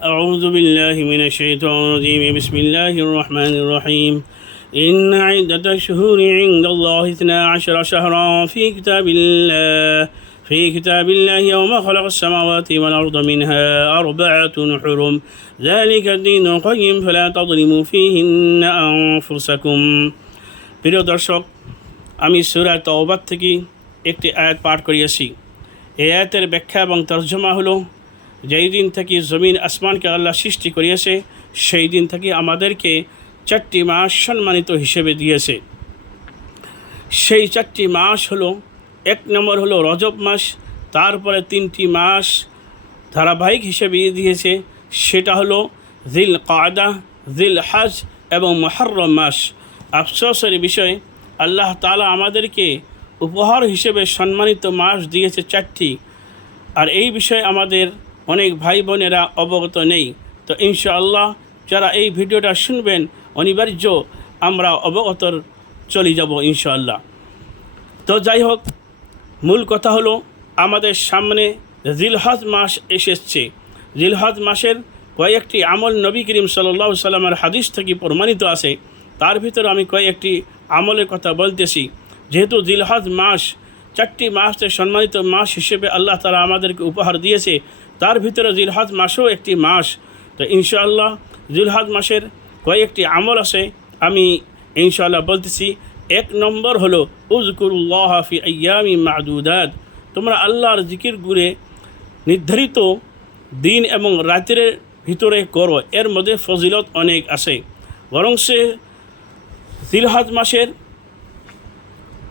أعوذ بالله من الشيطان الرجيم بسم الله الرحمن الرحيم إن عدة الشهور عند الله 12 شهرا في كتاب الله يوم خلق السماوات والأرض منها 4 حرم ذلك الدين القيم فلا تظلموا فيهن أنفسكم প্রিয় দর্শক, আমি সূরা তাওবা থেকে একটি আয়াত পাঠ করিয়েছি। এই আয়াতের ব্যাখ্যা এবং তর্জমা হলো, যেই দিন থেকে জমিন আসমানকে আল্লাহ সৃষ্টি করিয়েছে সেই দিন থেকে আমাদেরকে 4টি মাস সম্মানিত হিসেবে দিয়েছে। সেই 4টি মাস হলো, 1 নম্বর হলো রজব মাস, তারপরে 3টি মাস ধারাবাহিক হিসেবে দিয়েছে, সেটা হলো জিল কাদা, জিল হজ এবং মুহররম মাস। আফসোসের বিষয়, আল্লাহ তাআলা আমাদেরকে উপহার হিসেবে সম্মানিত মাস দিয়েছে 4টি, আর এই বিষয়ে আমাদের অনেক ভাই বোনেরা অবগত নেই। তো ইনশাআল্লাহ যারা এই ভিডিওটা শুনবেন অনিবার্য আমরা অবগত চলে যাব ইনশাআল্লাহ। তো যাই হোক, মূল কথা হলো, আমাদের সামনে জিলহজ মাস এসেছে। জিলহজ মাসের কয়েকটি আমল নবী করিম সাল্লাল্লাহু আলাইহি সাল্লামের হাদিস থেকে প্রমাণিত আছে। তার ভিতরে আমি কয়েকটি আমলের কথা বলতেছি। যেহেতু জিলহজ মাস 4টি মাসের সম্মানিত মাস হিসেবে আল্লাহ তাআলা আমাদেরকে উপহার দিয়েছে, তার ভিতরে জিলহজ মাসও একটি মাস। তো ইনশাআল্লাহ জিলহজ মাসের কয়েকটি আমল আছে, আমি ইনশাআল্লাহ বলতেছি। 1 নম্বর হলো উযকুরুল্লাহ ফি আইয়ামিন মা'দুদাত, তোমরা আল্লাহর জিকির করে নির্ধারিত দিন এবং রাতের ভিতরে করো, এর মধ্যে ফজিলত অনেক আছে। বরং সে জিলহজ মাসের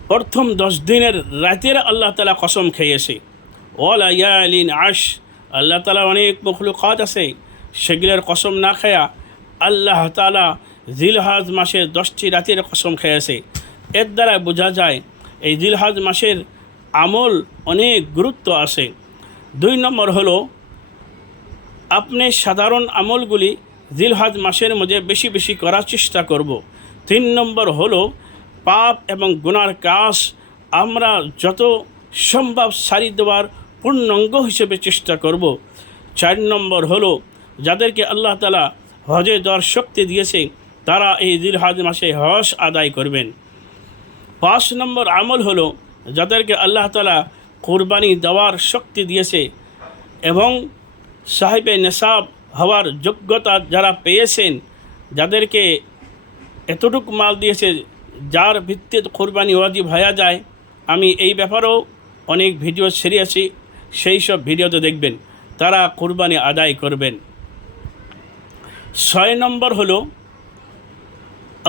প্রথম 10 দিনের রাতের আল্লাহ তাআলা কসম খেয়েছে। ওয়ালায়ালিন আশ, আল্লাহ তাআলা অনেক মখলুকাত আছে, সেগুলোর কসম না খায়া আল্লাহ তাআলা জিলহজ মাসের 10টি রাতের কসম খেয়েছে। এর দ্বারা বোঝা যায় এই জিলহজ মাসের আমল অনেক গুরুত্ব আছে। 2 নম্বর হলো, আপনি সাধারণ আমলগুলি জিলহজ মাসের মধ্যে বেশি বেশি করার চেষ্টা করব। 3 নম্বর হলো, পাপ এবং গুনার কাজ আমরা যত সম্ভব সারি দেওয়ার পূর্ণাঙ্গ হিসেবে চেষ্টা করব। 4 নম্বর হলো, যাদেরকে আল্লাহ তাআলা হজে যাওয়ার শক্তি দিয়েছে তারা এই জিলহজ মাসে হজ আদায় করবেন। 5 নম্বর আমল হলো, যাদেরকে আল্লাহ তাআলা কুরবানি দেওয়ার শক্তি দিয়েছে এবং সাহেবে নেশাব হওয়ার যোগ্যতা যারা পেয়েছেন, যাদেরকে এতটুকু মাল দিয়েছে যার ভিত্তিতে কুরবানি ওয়াজিব হয়ে যায়, আমি এই ব্যাপারেও অনেক ভিডিও ছেড়েছি, সেই সব ভিডিওতে দেখবেন, তারা কুরবানি আদায় করবেন। 6 নম্বর হলো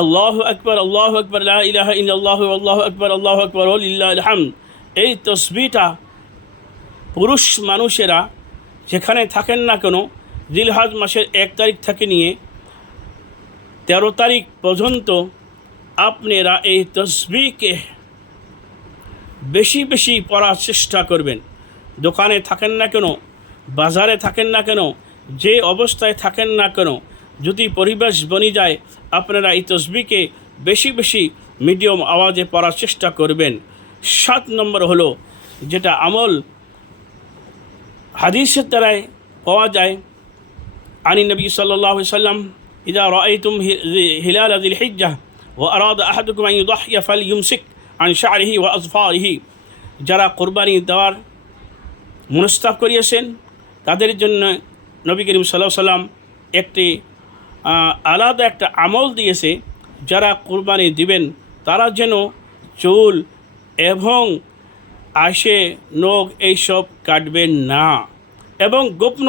আল্লাহু আকবার, আল্লাহু আকবার, লা ইলাহা ইল্লাল্লাহু, আল্লাহু আকবার, আল্লাহু আকবার ওয়া লিল্লাহিল হামদ। এই তাসবিহটা পুরুষ মানুষেরা যেখানে থাকেন না কেন, জিলহজ মাসের 1 তারিখ থেকে নিয়ে 13 তারিখ পর্যন্ত আপনারা এই তাসবিহকে বেশি বেশি পড়ার চেষ্টা করবেন। দোকানে থাকেন না কেন, বাজারে থাকেন না কেন, যে অবস্থায় থাকেন না কেন, যদি পরিবেশ বনে যায়, আপনারা এই তাসবিহকে বেশি বেশি মিডিয়াম আওয়াজে পড়ার চেষ্টা করবেন। 7 নম্বর হলো, যেটা আমল হাদিসের দ্বারাই পাওয়া যায়, আনি নবী সাল্লাল্লাহু আলাইহি সাল্লাম ইযা রাআইতুম হিলাল যিল হিজ্জাহ ওয়া আরাদা আহাদুকুম আন ইউদহিয়া ফালইউমসিক আন শা'রিহি ওয়া আযফারিহি, যারা কুরবানি দেওয়ার মনস্তাব করিয়েছেন তাদের জন্য নবী করিম সাল্লাল্লাহু আলাইহি সাল্লাম একটি আলাদা একটা আমল দিয়েছে। যারা কুরবানি দিবেন তারা যেন চুল এবং আশে নখ এইসব কাটবেন না, এবং গোপন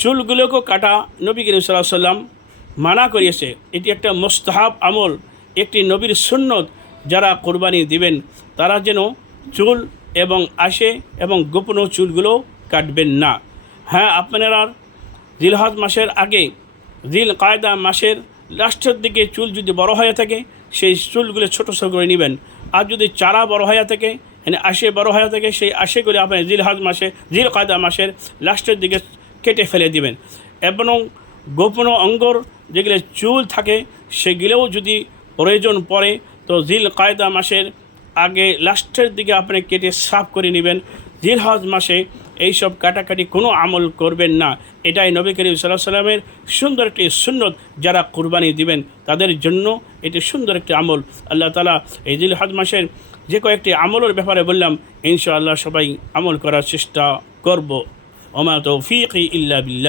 চুলগুলোকেও কাটা নবী করিম সাল্লাল্লাহু আলাইহি সাল্লাম মানা করিয়েছে। এটি একটা মুস্তাহাব আমল, একটি নবীর সুন্নত। যারা কুরবানি দিবেন তারা যেন চুল এবং আশে এবং গোপন চুলগুলো কাটবেন না। হ্যাঁ, আপনারা জিলহজ মাসের আগে জিল কায়দা মাসের লাস্টের দিকে চুল যদি বড় হয়ে থাকে, সেই চুলগুলো ছোটো ছোটো করে নেবেন। আর যদি চারা বড় হয়ে থাকে, মানে আশে বড় হয়ে থাকে, সেই আশেগুলি আপনি জিলহজ মাসে জিল কায়দা মাসের লাস্টের দিকে কেটে ফেলে দিবেন। এবং গোপন অঙ্গর যেগুলো চুল থাকে সেগুলোও যদি প্রয়োজন পড়ে, তো জিল কায়দা মাসের আগে লাস্টের দিকে আপনি কেটে সাফ করে নেবেন। জিলহজ মাসে এইসব কাটাকাটি কোনো আমল করবেন না। এটাই নবী করিম সাল্লাল্লাহু আলাইহি সাল্লামের সুন্দর একটি সুন্নত। যারা কুরবানি দিবেন তাদের জন্য এটি সুন্দর একটি আমল। আল্লাহ তাআলা এই জিলহজ মাসের যে কয়েকটি আমলের ব্যাপারে বললাম, ইনশাআল্লাহ সবাই আমল করার চেষ্টা করব। ওমা তৌফিকি ইল্লা বিল্লাহ।